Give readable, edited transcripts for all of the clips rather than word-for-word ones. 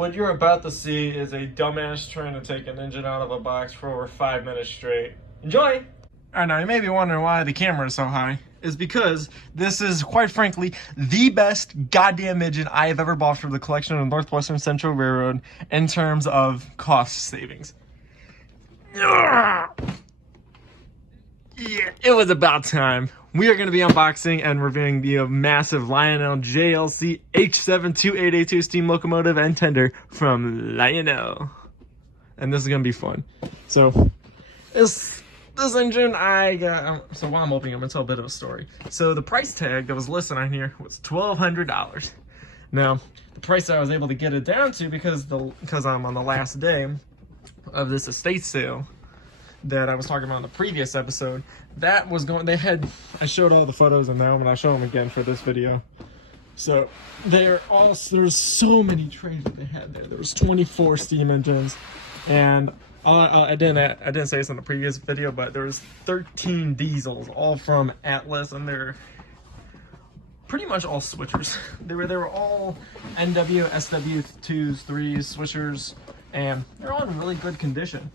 What you're about to see is a dumbass trying to take an engine out of a box for over 5 minutes straight. Enjoy! Alright, now you may be wondering why the camera is so high. It's because this is, quite frankly, the best goddamn engine I have ever bought from the collection of Northwestern Central Railroad in terms of cost savings. Yeah, it was about time. We are going to be unboxing and reviewing the massive Lionel JLC H72882 steam locomotive and tender from Lionel. And this is going to be fun. So, this engine I got, so while I'm opening, I'm going to tell a bit of a story. So the price tag that was listed on here was $1,200. Now, the price that I was able to get it down to because I'm on the last day of this estate sale that I was talking about in the previous episode, that was going, I showed all the photos in there, and I'll show them again for this video. So there's so many trains that they had there. There was 24 steam engines, and I didn't say this in the previous video, but there was 13 diesels, all from Atlas, and they're pretty much all switchers. They were all NW, SW 2s, 3s, switchers, and they're all in really good condition.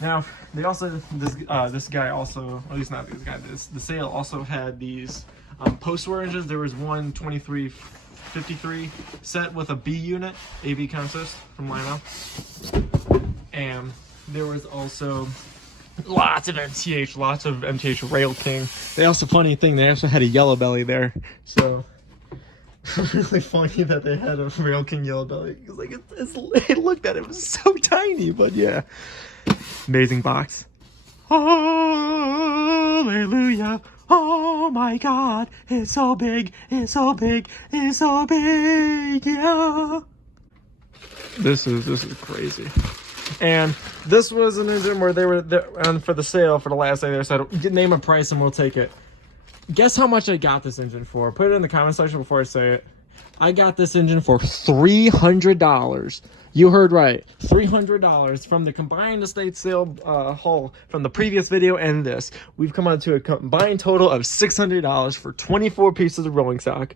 Now, they also, this guy also, at least not this guy, the sale also had these post-war engines. There was one 2353 set with a B unit, AV consist from Lionel. And there was also lots of MTH Rail King. They also, funny thing, they also had a yellow belly there. So, really funny that they had a Rail King yellow belly. Because like, it looked at it, it was so tiny, but yeah. Amazing box. Hallelujah. Oh my God. It's so big. It's so big. It's so big. Yeah. This is crazy. And this was an engine where they were there, and for the sale for the last day, they said, name a price and we'll take it. Guess how much I got this engine for? Put it in the comment section before I say it. I got this engine for $300. You heard right, $300 from the combined estate sale haul from the previous video and this. We've come out to a combined total of $600 for 24 pieces of rolling stock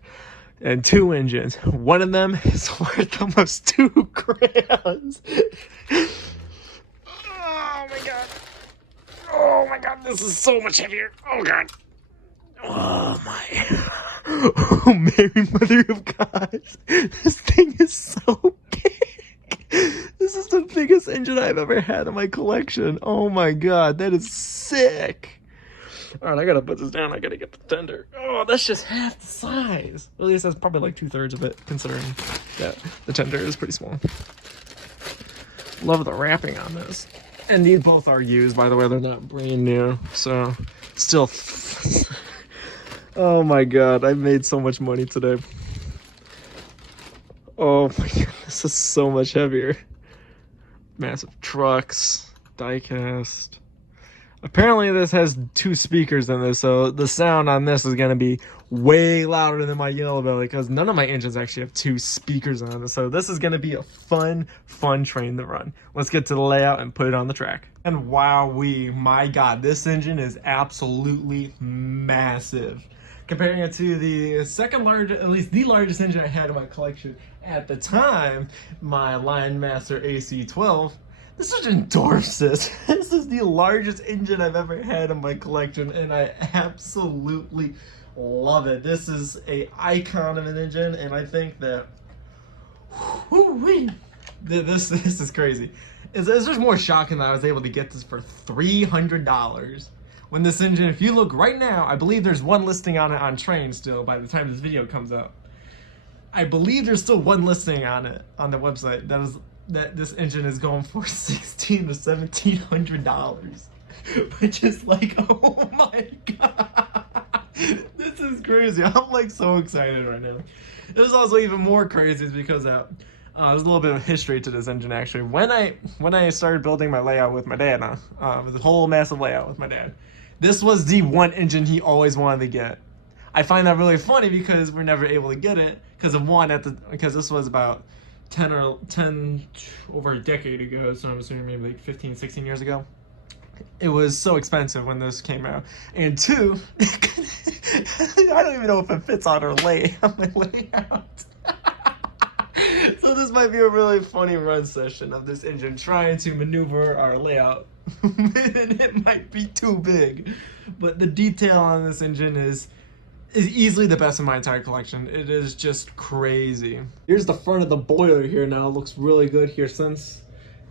and 2 engines. One of them is worth almost $2,000. Oh my God. Oh my God, this is so much heavier. Oh God. Oh my. Oh Mary, Mother of God. This thing is so big. This is the biggest engine I've ever had in my collection. Oh my God, that is sick. All right, I gotta put this down. I gotta get the tender. Oh, that's just half the size. At least that's probably like 2/3 of it, considering that the tender is pretty small. Love the wrapping on this. And these both are used, by the way. They're not brand new, so still. Oh my God, I made so much money today. Oh my God, this is so much heavier. Massive trucks, diecast. Apparently this has 2 speakers in this, so the sound on this is going to be way louder than my yellow belly, because none of my engines actually have 2 speakers on it. So this is going to be a fun train to run. Let's get to the layout and put it on the track. And wowee, my God, this engine is absolutely massive. Comparing it to the second largest, at least the largest engine I had in my collection at the time, my Lion Master AC-12, this engine dwarfs it. This is the largest engine I've ever had in my collection, and I absolutely love it. This is an icon of an engine, and I think that, whoo-wee, this is crazy. It's just more shocking that I was able to get this for $300. When this engine, if you look right now, I believe there's one listing on it on Train still by the time this video comes out. I believe there's still one listing on it on the website that this engine is going for $1,600 to $1,700, which is like, oh my God, this is crazy. I'm like so excited right now. It was also even more crazy because there's a little bit of history to this engine actually. When I started building my layout with my dad, the whole massive layout with my dad, this was the one engine he always wanted to get. I find that really funny because we're never able to get it because because this was about 10 over a decade ago, so I'm assuming maybe like 15, 16 years ago. It was so expensive when this came out. And 2, I don't even know if it fits on my layout. So this might be a really funny run session of this engine trying to maneuver our layout. And it might be too big. But the detail on this engine is easily the best in my entire collection. It is just crazy. Here's the front of the boiler here now. It looks really good here since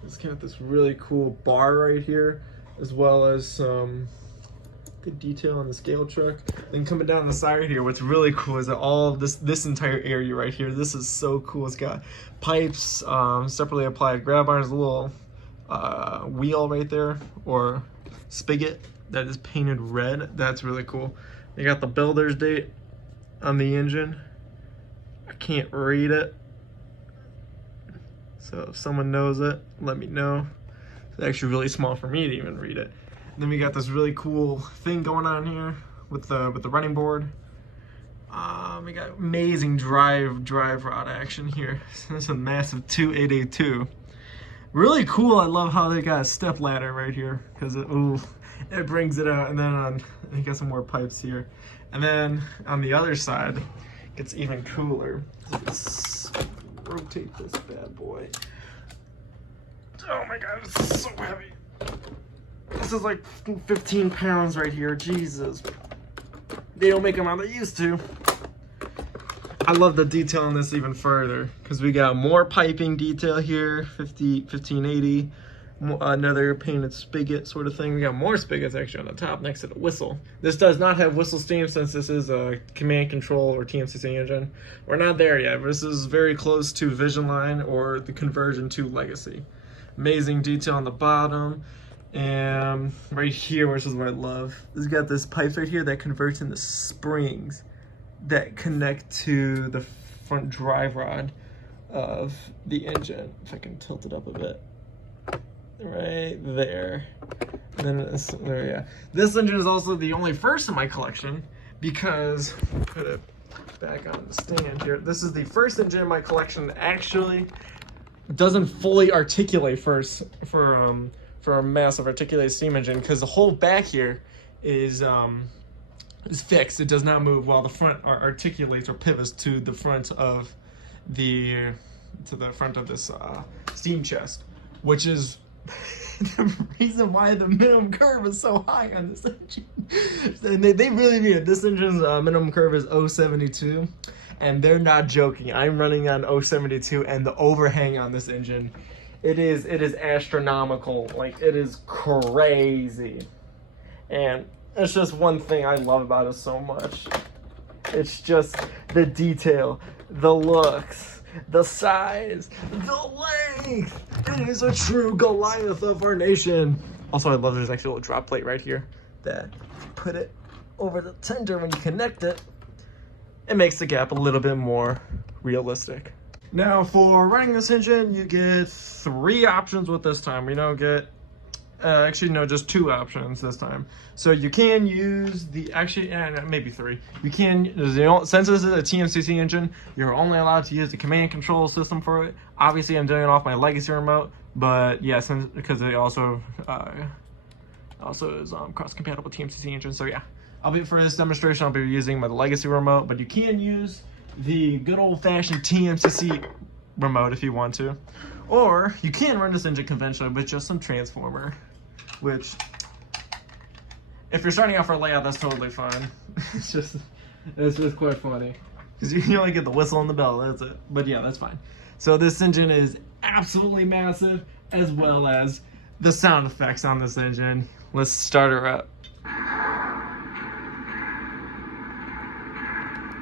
it's got this really cool bar right here, as well as some good detail on the scale truck. Then coming down the side here, what's really cool is that all of this entire area right here, this is so cool. It's got pipes, separately applied grab irons, a little wheel right there, or spigot that is painted red. That's really cool. They got the builder's date on the engine. I can't read it, so if someone knows it, let me know. It's actually really small for me to even read it. And then we got this really cool thing going on here with the running board. We got amazing drive rod action here. It's a massive 2882. Really cool. I love how they got a step ladder right here because it brings it out. And then you got some more pipes here. And then on the other side, it gets even cooler. Let's rotate this bad boy. Oh my god, it's so heavy. This is like 15 pounds right here. Jesus. They don't make them how they used to. I love the detail on this even further because we got more piping detail here, 1580. Another painted spigot sort of thing. We got more spigots actually on the top next to the whistle. This does not have whistle steam since this is a command control or TMCC engine. We're not there yet, but this is very close to Vision Line or the conversion to Legacy. Amazing detail on the bottom. And right here, which is what I love, it's got this pipes right here that converts into springs that connect to the front drive rod of the engine. If I can tilt it up a bit. Right there. And then there, yeah. This engine is also the only first in my collection because, put it back on the stand here. This is the first engine in my collection that actually doesn't fully articulate first for a massive articulated steam engine, because the whole back here is fixed. It does not move while the front articulates or pivots to the front of this steam chest, which is the reason why the minimum curve is so high on this engine. And they really mean it. This engine's minimum curve is 0.72, and they're not joking. I'm running on 0.72, and the overhang on this engine, it is astronomical. Like, it is crazy. And it's just one thing I love about it so much. It's just the detail, the looks, the size, the length. It is a true Goliath of our nation. Also, I love there's actually a little drop plate right here that you put it over the tender when you connect it. It makes the gap a little bit more realistic. Now, for running this engine, you get 3 options with this time. We don't get, actually no, just 2 options this time. So you can use the, actually, maybe 3. You can, since this is a TMCC engine, you're only allowed to use the command control system for it. Obviously, I'm doing it off my Legacy remote, but yeah, because it also is cross-compatible with TMCC engine. So yeah, for this demonstration, I'll be using my Legacy remote, but you can use the good old-fashioned TMCC remote if you want to, or you can run this engine conventionally with just some transformer, which, if you're starting out for a layout, that's totally fine. it's just quite funny because you only get the whistle and the bell, that's it. But yeah, that's fine. So this engine is absolutely massive, as well as the sound effects on this engine. Let's start her up.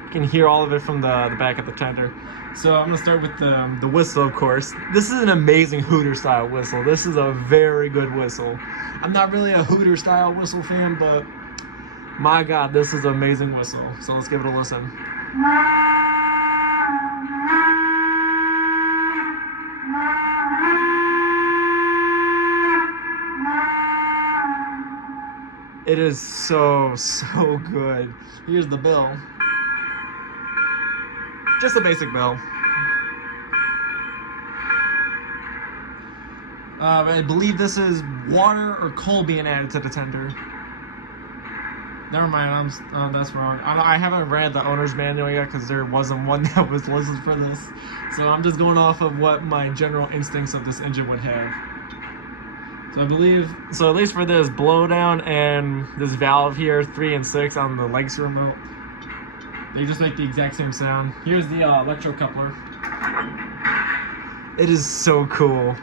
You can hear all of it from the back of the tender. So I'm gonna start with the whistle, of course. This is an amazing Hooter style whistle. This is a very good whistle. I'm not really a Hooter style whistle fan, but my God, this is an amazing whistle. So let's give it a listen. It is so good. Here's the bell. Just a basic bell. I believe this is water or coal being added to the tender. Never mind. That's wrong. I haven't read the owner's manual yet because there wasn't one that was listed for this. So I'm just going off of what my general instincts of this engine would have. So I believe, so at least for this blowdown and this valve here, 3 and 6 on the legacy remote, they just make the exact same sound. Here's the electro coupler. It is so cool.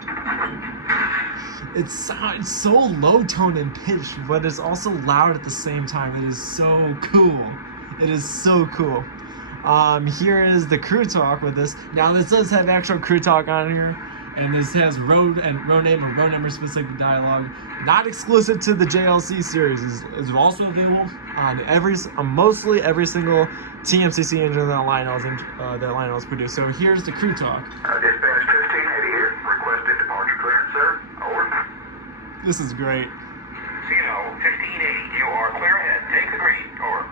It's so low tone and pitched, but it's also loud at the same time. It is so cool. It is so cool. Here is the crew talk with this. Now this does have actual crew talk on here, and this has road name and road number specific dialogue. Not exclusive to the JLC series. It's also available on mostly every single TMCC engine that Lionel's produced. So here's the crew talk. Dispatch 1580 here. Requested departure clearance, sir. Over. This is great. Zeno 1580, you are clear ahead. Take the green. Over.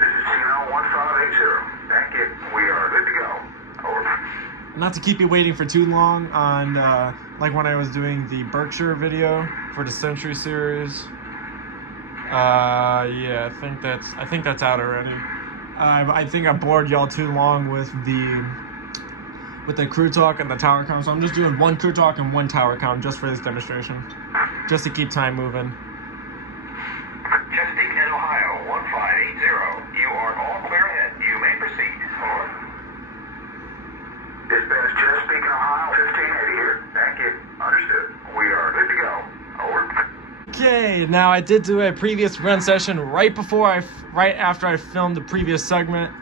This is Zeno 1580. Thank you. We are good to go. Over. Not to keep you waiting for too long on like when I was doing the Berkshire video for the Century series. Yeah, I think that's out already. I think I bored y'all too long with the crew talk and the tower count, so I'm just doing one crew talk and one tower count just for this demonstration, just to keep time moving. Chesapeake and Ohio 1580. You are all clear ahead. You may proceed. Over. Dispatch Chesapeake and Ohio 1580 here. Thank you. Understood. We are good to go. Over. Okay, now I did do a previous run session right after I filmed the previous segment,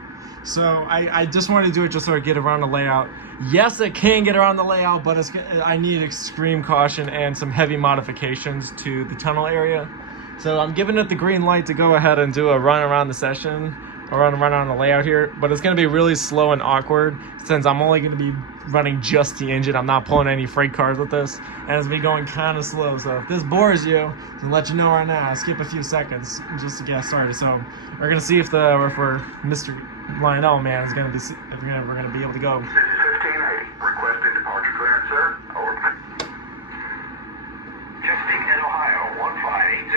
so I just wanted to do it just so I get around the layout. Yes, it can get around the layout, but I need extreme caution and some heavy modifications to the tunnel area. So I'm giving it the green light to go ahead and do a run around the session, or run around the layout here, but it's going to be really slow and awkward since I'm only going to be running just the engine. I'm not pulling any freight cars with this, and it's been going kind of slow. So if this bores you, to let you know right now, I'll skip a few seconds just to get started. So we're going to see if Mr. Lionel man is going to be, if we're going to be able to go. This is 1580. Requested departure clearance, sir. Over. Chesapeake and Ohio 1580.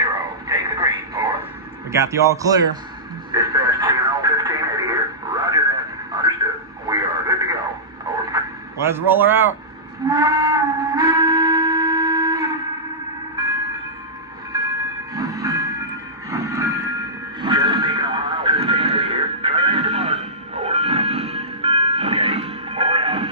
Take the green. Over. We got the all clear. Dispatch Zeno 1580 here. Roger that. Understood. We are good to go. Over. Let's roll her out. Chesapeake and Ohio 1580 here. Try to depart. Over. Okay. Over out.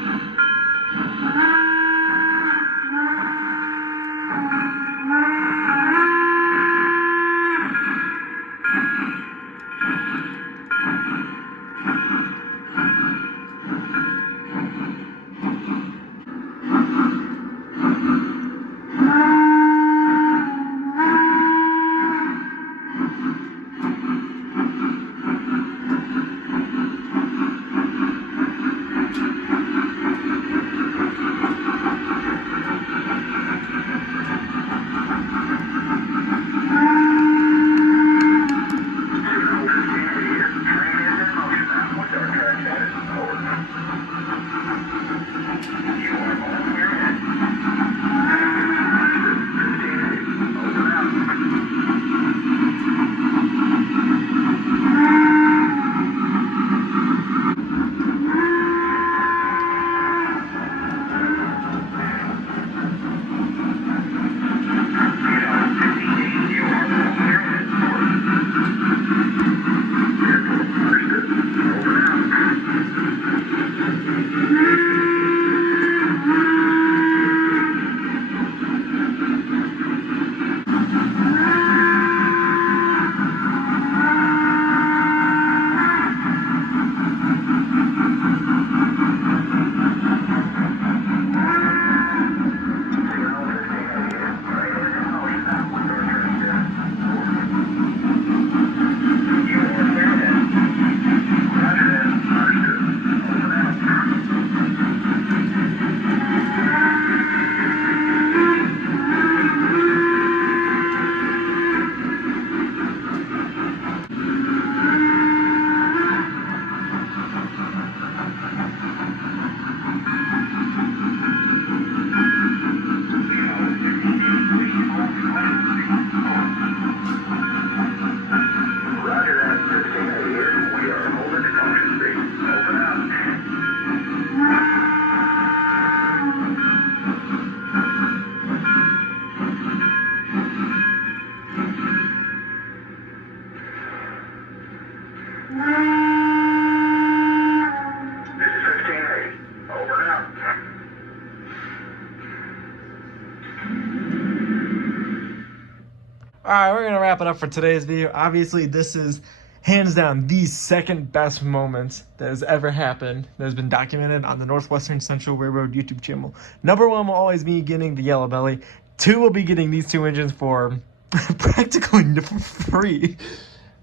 All right, we're gonna wrap it up for today's video. Obviously, this is hands down the second best moment that has ever happened that has been documented on the Northwestern Central Railroad YouTube channel. Number one will always be getting the yellow belly. Two will be getting these two engines for practically for free.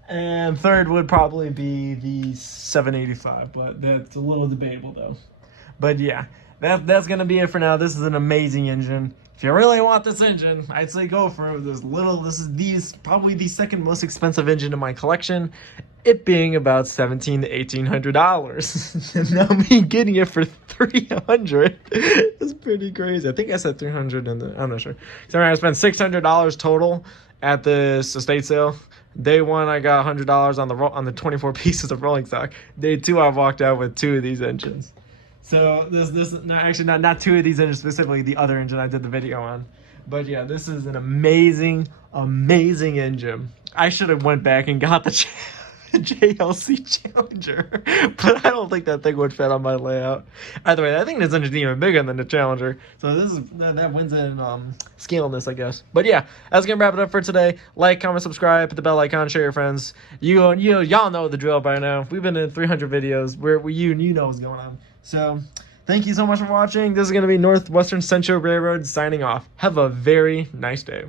And third would probably be the 785, but that's a little debatable though. But yeah, that's gonna be it for now. This is an amazing engine. If you really want this engine, I'd say go for it. This is probably the second most expensive engine in my collection, it being about $1,700 to $1,800. And now me getting it for $300 is pretty crazy. I think I said 300 I'm not sure. So I spent $600 total at this estate sale. Day one, I got $100 on the 24 pieces of rolling stock. Day two, I walked out with two of these engines. So not two of these engines specifically, the other engine I did the video on. But yeah, this is an amazing engine. I should have went back and got the JLC Challenger, but I don't think that thing would fit on my layout. Either way, I think this engine's even bigger than the Challenger, so that wins in scaleness, I guess. But yeah, that's gonna wrap it up for today. Like, comment, subscribe, hit the bell icon, share your friends. Y'all know the drill by now. We've been in 300 videos where you know what's going on. So thank you so much for watching. This is gonna be Northwestern Central Railroad signing off. Have a very nice day.